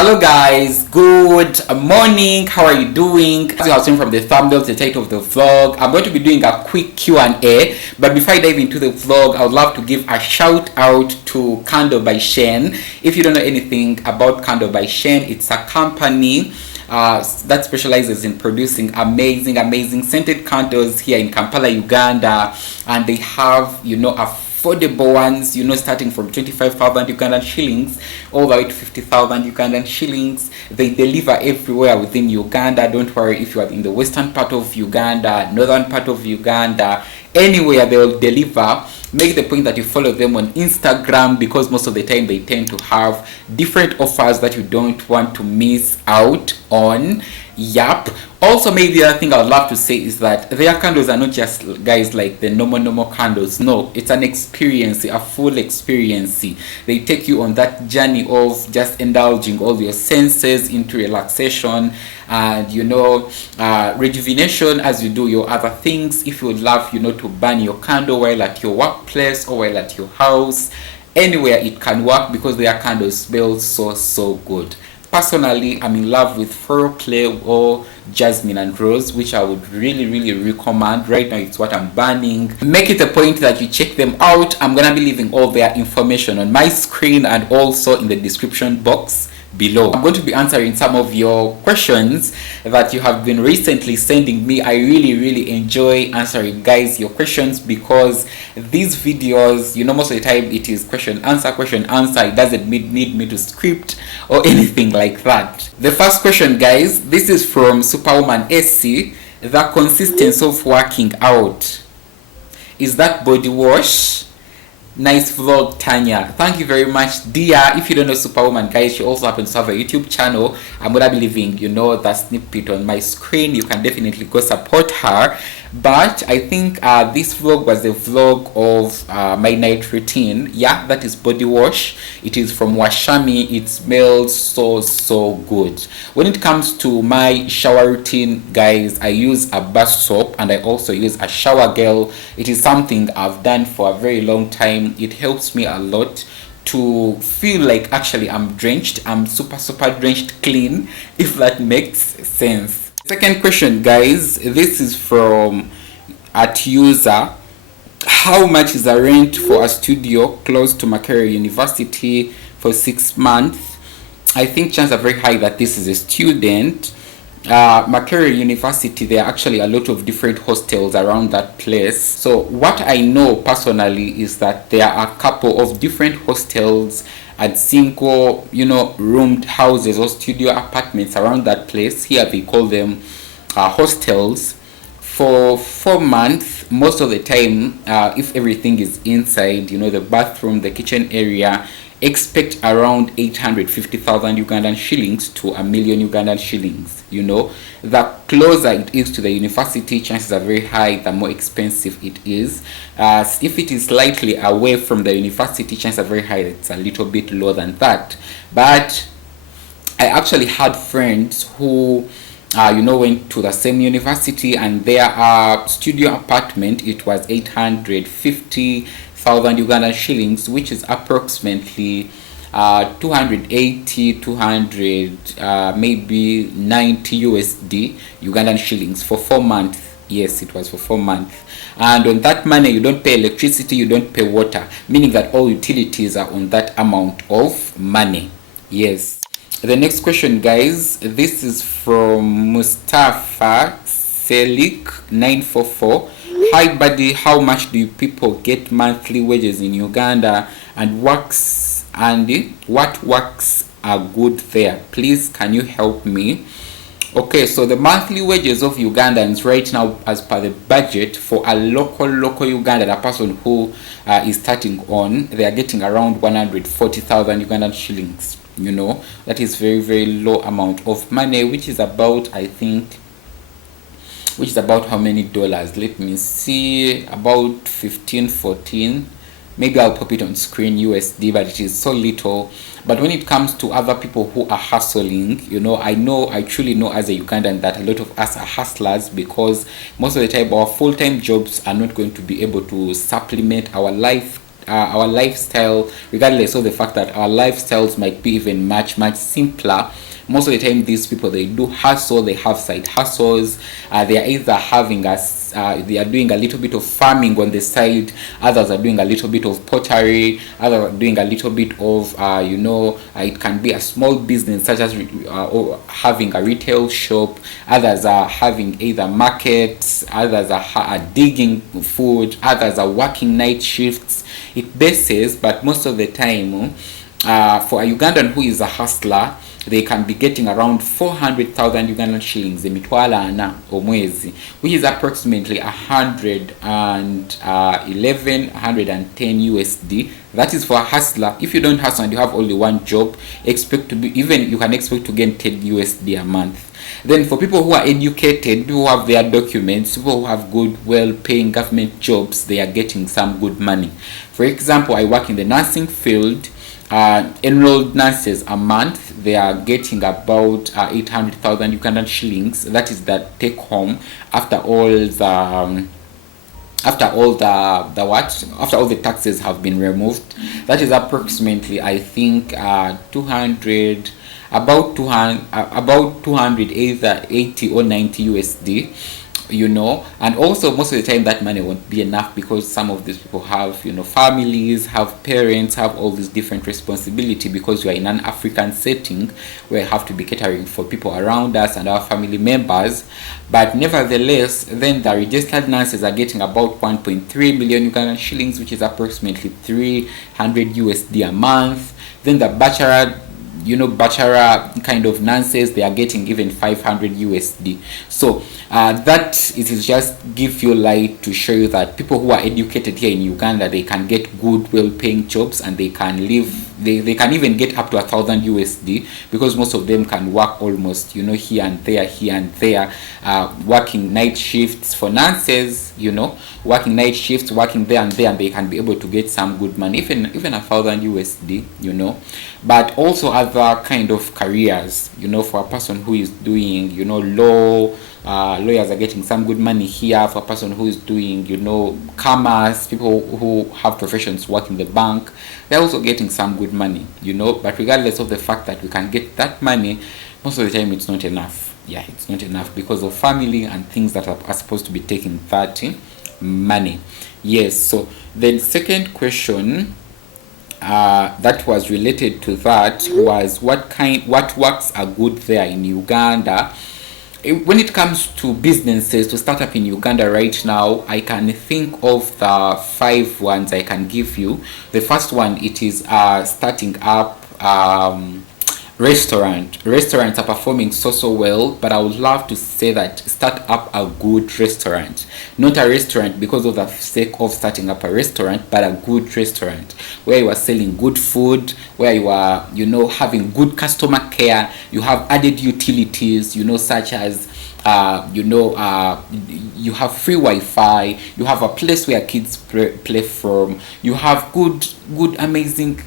Hello guys, good morning. How are you doing? As you have seen from the thumbnail, the title of the vlog, I'm going to be doing a quick Q&A. But before I dive into the vlog, I would love to give a shout out to Candle by Shan. If you don't know anything about Candle by Shan, it's a company that specializes in producing amazing scented candles here in Kampala, Uganda, and they have affordable ones, starting from 25,000 Ugandan shillings all the way to 50,000 Ugandan shillings. They deliver everywhere within Uganda. Don't worry if you are in the western part of Uganda, northern part of Uganda, anywhere they will deliver. Make the point that you follow them on Instagram, because most of the time they tend to have different offers that you don't want to miss out on. Yup. Also, maybe the other thing I would love to say is that their candles are not just, guys, like the normal candles. No, it's an experience, a full experience. They take you on that journey of just indulging all your senses into relaxation and rejuvenation as you do your other things. If you would love to burn your candle while at your workplace or while at your house, anywhere it can work, because their candles smell so good. Personally, I'm in love with foreplay or jasmine and rose, which I would really recommend. Right now it's what I'm burning. Make it a point that you check them out. I'm gonna be leaving all their information on my screen and also in the description box below. I'm going to be answering some of your questions that you have been recently sending me. I really enjoy answering, guys, your questions, because these videos, most of the time it is question answer. It doesn't need me to script or anything like that. The first question, guys, this is from Superwoman SC. The consistency of working out, is that body wash? Nice vlog, Tanya. Thank you very much, dear. If you don't know Superwoman, guys, she also happens to have a YouTube channel. I'm gonna be leaving that snippet on my screen. You can definitely go support her. But I think this vlog was a vlog of my night routine. Yeah, that is body wash. It is from Washami. It smells so good. When it comes to my shower routine, guys, I use a bath soap and I also use a shower gel. It is something I've done for a very long time. It helps me a lot to feel like actually I'm drenched. I'm super drenched clean, if that makes sense. Second question, guys, this is from @user. How much is the rent for a studio close to Makerere University for 6 months? I think chances are very high that this is a student. Makerere University, there are actually a lot of different hostels around that place. So what I know personally is that there are a couple of different hostels and single roomed houses or studio apartments around that place. Here they call them hostels. For 4 months, most of the time, if everything is inside, the bathroom, the kitchen area, expect around 850,000 Ugandan shillings to a million Ugandan shillings. The closer it is to the university, chances are very high the more expensive it is. If it is slightly away from the university, chances are very high it's a little bit lower than that. But I actually had friends who went to the same university, and their studio apartment, it was 850,000 Ugandan shillings, which is approximately 200 maybe 90 USD Ugandan shillings for 4 months. Yes, it was for 4 months. And on that money, you don't pay electricity, you don't pay water, meaning that all utilities are on that amount of money. Yes. The next question, guys, this is from Mustafa Selik 944. Hi buddy, how much do people get monthly wages in Uganda, and what works are good there? Please, can you help me? Okay, so the monthly wages of Ugandans right now, as per the budget for a local Ugandan, a person who is starting on, they are getting around 140,000 Ugandan shillings. That is very low amount of money, which is about, how many dollars? Let me see, about 14, maybe I'll pop it on screen, USD, but it is so little. But when it comes to other people who are hustling, I truly know as a Ugandan that a lot of us are hustlers, because most of the time our full-time jobs are not going to be able to supplement our our lifestyle, regardless of the fact that our lifestyles might be even much simpler, most of the time these people, they do hustle, they have side hustles. They are either having they are doing a little bit of farming on the side, others are doing a little bit of pottery, others are doing a little bit of it can be a small business such as or having a retail shop, others are having either markets, others are digging food, others are working night shifts. It bases, but most of the time for a Ugandan who is a hustler, they can be getting around 400,000 Ugandan shillings, emitwala ana omwezi, which is approximately 110 USD. That is for a hustler. If you don't hustle and you have only one job, you can expect to gain 10 USD a month. Then for people who are educated, people who have their documents, people who have good, well-paying government jobs, they are getting some good money. For example, I work in the nursing field. Enrolled nurses a month, they are getting about 800,000 Ugandan shillings. That is the take home after all the taxes have been removed. That is approximately, I think, 200, about 200, either 80 or 90 USD. And also most of the time that money won't be enough, because some of these people have families, have parents, have all these different responsibility, because we are in an African setting where we have to be catering for people around us and our family members. But nevertheless, then the registered nurses are getting about 1.3 million Ugandan shillings, which is approximately 300 USD a month. Then the bachelor kind of nurses, they are getting even 500 USD. So that it is just give you light to show you that people who are educated here in Uganda, they can get good, well-paying jobs, and they can live. They can even get up to 1,000 USD, because most of them can work almost here and there, working night shifts for nurses, working night shifts, working there and there, and they can be able to get some good money, even 1,000 USD, But also other kind of careers, for a person who is doing law. Lawyers are getting some good money here. For a person who is doing commerce, people who have professions work in the bank, they're also getting some good money, But regardless of the fact that we can get that money, most of the time it's not enough. It's not enough because of family and things that are supposed to be taking that money. Yes. So the second question that was related to that was what works are good there in Uganda. When it comes to businesses to start up in Uganda right now, I can think of the 5 ones I can give you. The first one, it is starting up restaurants are performing so well, but I would love to say that start up a good restaurant, not a restaurant because of the sake of starting up a restaurant, but a good restaurant where you are selling good food, where you are having good customer care, you have added utilities, such as you have free Wi-Fi, you have a place where kids play from, you have good amazing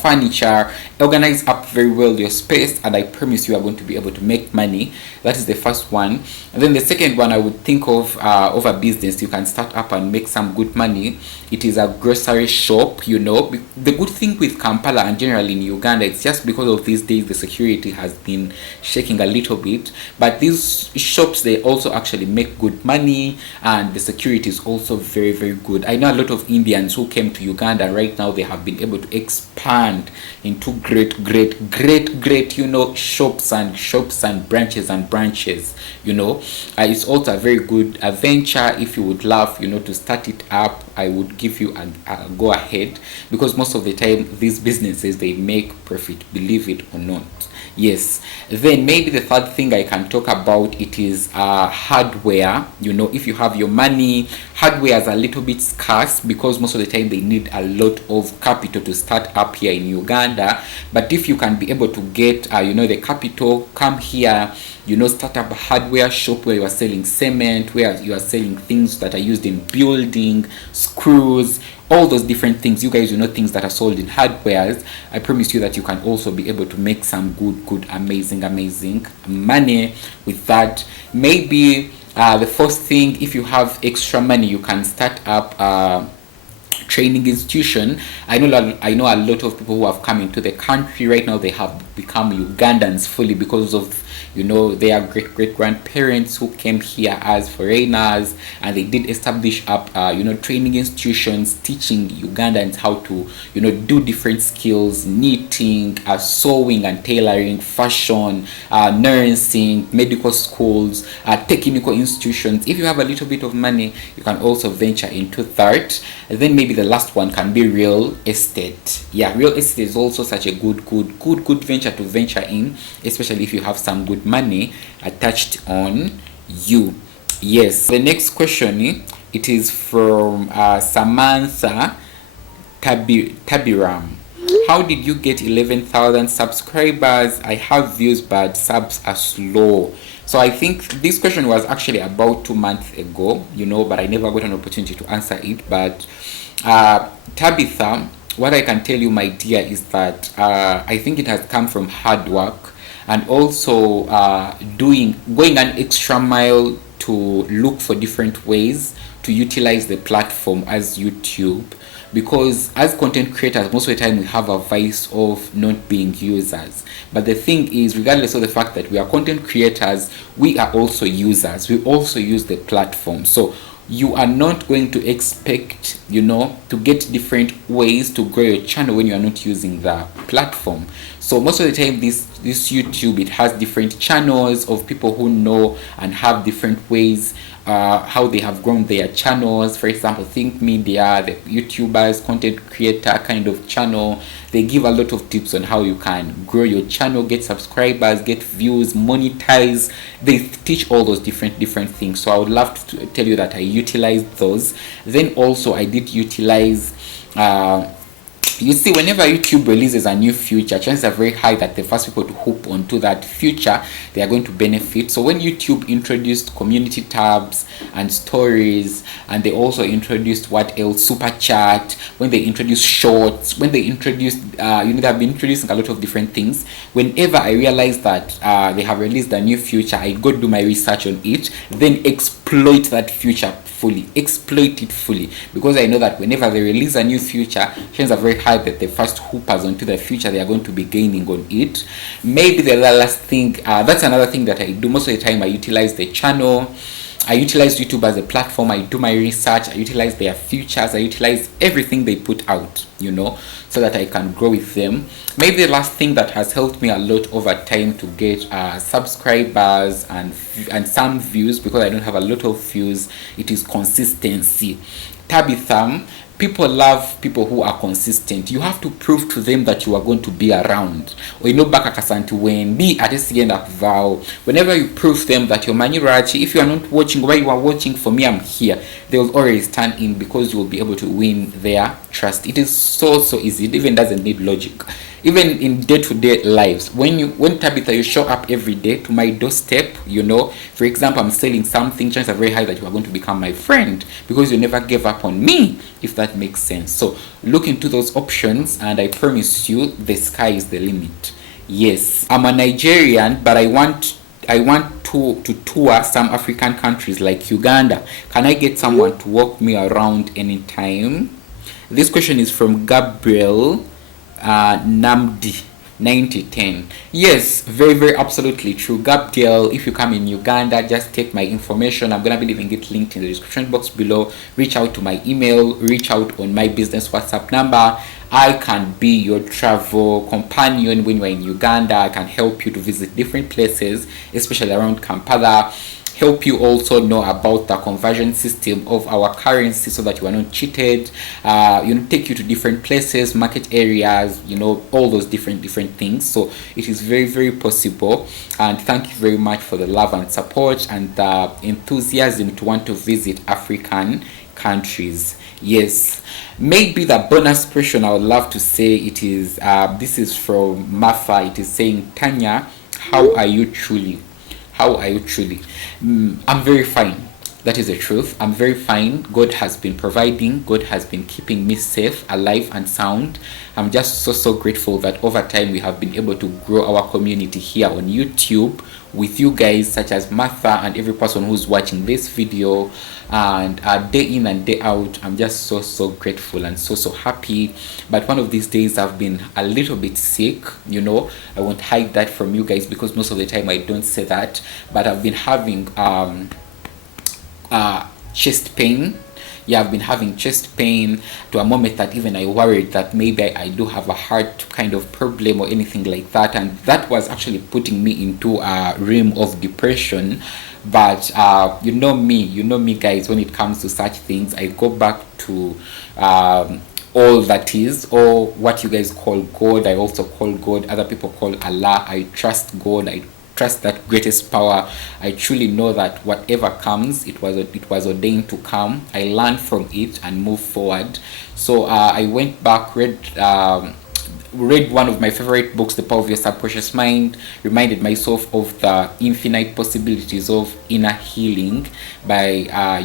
furniture, organize up very well your space, and I promise you are going to be able to make money. That is the first one. And then the second one I would think of a business you can start up and make some good money. It is a grocery shop. The good thing with Kampala and generally in Uganda, it's just because of these days the security has been shaking a little bit, but these shops, they also actually make good money, and the security is also very, very good. I know a lot of Indians who came to Uganda. Right now they have been able to expand into great shops and branches. It's also a very good venture. If you would love to start it up, I would give you a go ahead, because most of the time these businesses, they make profit, believe it or not. Yes. Then maybe the third thing I can talk about, it is hardware. If you have your money, hardware is a little bit scarce, because most of the time they need a lot of capital to start up here in Uganda. But if you can be able to get the capital, come here, start up a hardware shop where you are selling cement, where you are selling things that are used in building, screws, all those different things. You guys, things that are sold in hardwares. I promise you that you can also be able to make some good, amazing money with that. Maybe the first thing, if you have extra money, you can start up training institution. I know a lot of people who have come into the country right now. They have become Ugandans fully because of their great grandparents who came here as foreigners, and they did establish up training institutions teaching Ugandans how to do different skills: knitting, sewing and tailoring, fashion, nursing, medical schools, technical institutions. If you have a little bit of money, you can also venture into that. And then maybe the last one can be real estate. Yeah, real estate is also such a good venture to venture in, especially if you have some good money attached on you. Yes, the next question, it is from Samantha Tabiram. How did you get 11,000 subscribers? I have views but subs are slow. So I think this question was actually about 2 months ago, but I never got an opportunity to answer it. But Tabitha, what I can tell you, my dear, is that I think it has come from hard work, and also going an extra mile to look for different ways to utilize the platform as YouTube. Because as content creators, most of the time we have a vice of not being users. But the thing is, regardless of the fact that we are content creators, we are also users. We also use the platform. So you are not going to expect, to get different ways to grow your channel when you are not using the platform. So most of the time, this YouTube, it has different channels of people who know and have different ways how they have grown their channels. For example, Think Media, the YouTubers, content creator kind of channel, they give a lot of tips on how you can grow your channel, get subscribers, get views, monetize. They teach all those different things. So I would love to tell you that I utilized those. Then also I did utilize you see, whenever YouTube releases a new feature, chances are very high that the first people to hoop onto that feature, they are going to benefit. So when YouTube introduced community tabs and stories, and they also introduced what else, super chat, when they introduced shorts, when they introduced they have been introducing a lot of different things. Whenever I realized that they have released a new feature, I go do my research on it, then exploit that feature fully, exploit it fully, because I know that whenever they release a new feature, chances are very high that the first hoopers onto the future, they are going to be gaining on it. Maybe the last thing, that's another thing that I do most of the time. I utilize the channel, I utilize YouTube as a platform, I do my research, I utilize their features, I utilize everything they put out, so that I can grow with them. Maybe the last thing that has helped me a lot over time to get subscribers and some views, because I don't have a lot of views, it is consistency. Tabitha, people love people who are consistent. You have to prove to them that you are going to be around. Whenever you prove them that you're manurachi, if you are not watching where you are watching for me, I'm here, they will always turn in, because you will be able to win their trust. It is so easy. It even doesn't need logic. Even in day-to-day lives, when Tabitha, you show up every day to my doorstep, for example, I'm selling something, chances are very high that you are going to become my friend, because you never gave up on me, if that makes sense. So look into those options, and I promise you, the sky is the limit. Yes, I'm a Nigerian, but I want to tour some African countries like Uganda. Can I get someone to walk me around anytime? This question is from Gabriel Namdi 9010. Yes, very absolutely true, Gabriel. If you come in Uganda, just take my information. I'm gonna be leaving it linked in the description box below. Reach out to my email, reach out on my business WhatsApp number. I can be your travel companion when you're in Uganda. I can help you to visit different places, especially around Kampala. Help you also know about the conversion system of our currency, so that you are not cheated. Take you to different places, market areas, all those different things. So it is very possible. And thank you very much for the love and support and the enthusiasm to want to visit African countries. Yes, maybe the bonus question I would love to say, it is this is from Mafa. It is saying, Tanya, how are you truly? How are you truly? I'm very fine. That is the truth. I'm very fine. God has been providing. God has been keeping me safe, alive, and sound. I'm just so grateful that over time we have been able to grow our community here on YouTube with you guys, such as Martha and every person who's watching this video, and day in and day out. I'm just so grateful and so happy. But one of these days I've been a little bit sick, you know. I won't hide that from you guys because most of the time I don't say that, but I've been having chest pain. Yeah, I've been having chest pain to a moment that even I worried that maybe I do have a heart kind of problem or anything like that, and that was actually putting me into a realm of depression. But you know me guys, when it comes to such things, I go back to all that is, or what you guys call God. I also call God, other people call Allah. I trust God. I trust that greatest power. I truly know that whatever comes, it was ordained to come. I learned from it and move forward. So I went back, read one of my favorite books, The Power of Your Subconscious Mind, reminded myself of the infinite possibilities of inner healing by our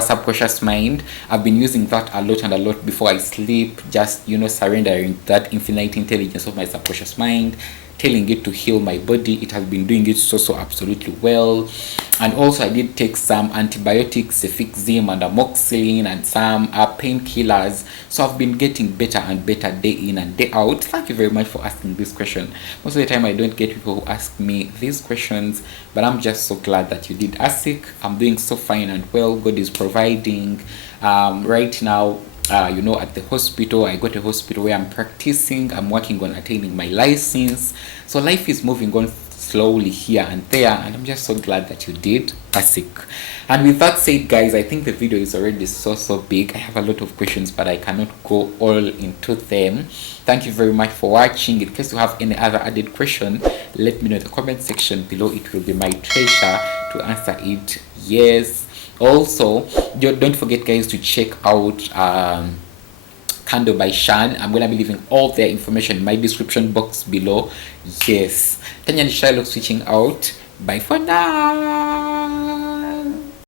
subconscious mind. I've been using that a lot before I sleep, just surrendering that infinite intelligence of my subconscious mind, telling it to heal my body. It has been doing it so absolutely well. And also I did take some antibiotics, cefixime and amoxicillin, and some painkillers. So I've been getting better and better day in and day out. Thank you very much for asking this question. Most of the time I don't get people who ask me these questions, but I'm just so glad that you did ask. I'm doing so fine and well. God is providing. Right now, at the hospital, I got a hospital where I'm practicing. I'm working on attaining my license. So life is moving on slowly here and there, and I'm just so glad that you did ask. And with that said, guys, I think the video is already so big. I have a lot of questions, but I cannot go all into them. Thank you very much for watching. In case you have any other added question, let me know in the comment section below. It will be my treasure to answer it. Yes. Also, don't forget, guys, to check out Candle by Shan. I'm gonna be leaving all their information in my description box below. Yes, Tanyanishailoc switching out. Bye for now.